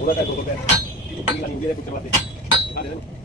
ਉਹਦਾ ਤਾਂ 2 ਰੁਪਏ ਇਹ ਨਹੀਂ ਕਰਨੀ ਹੁੰਦੀ ਹੈ ਕੁਝ ਵਾਸਤੇ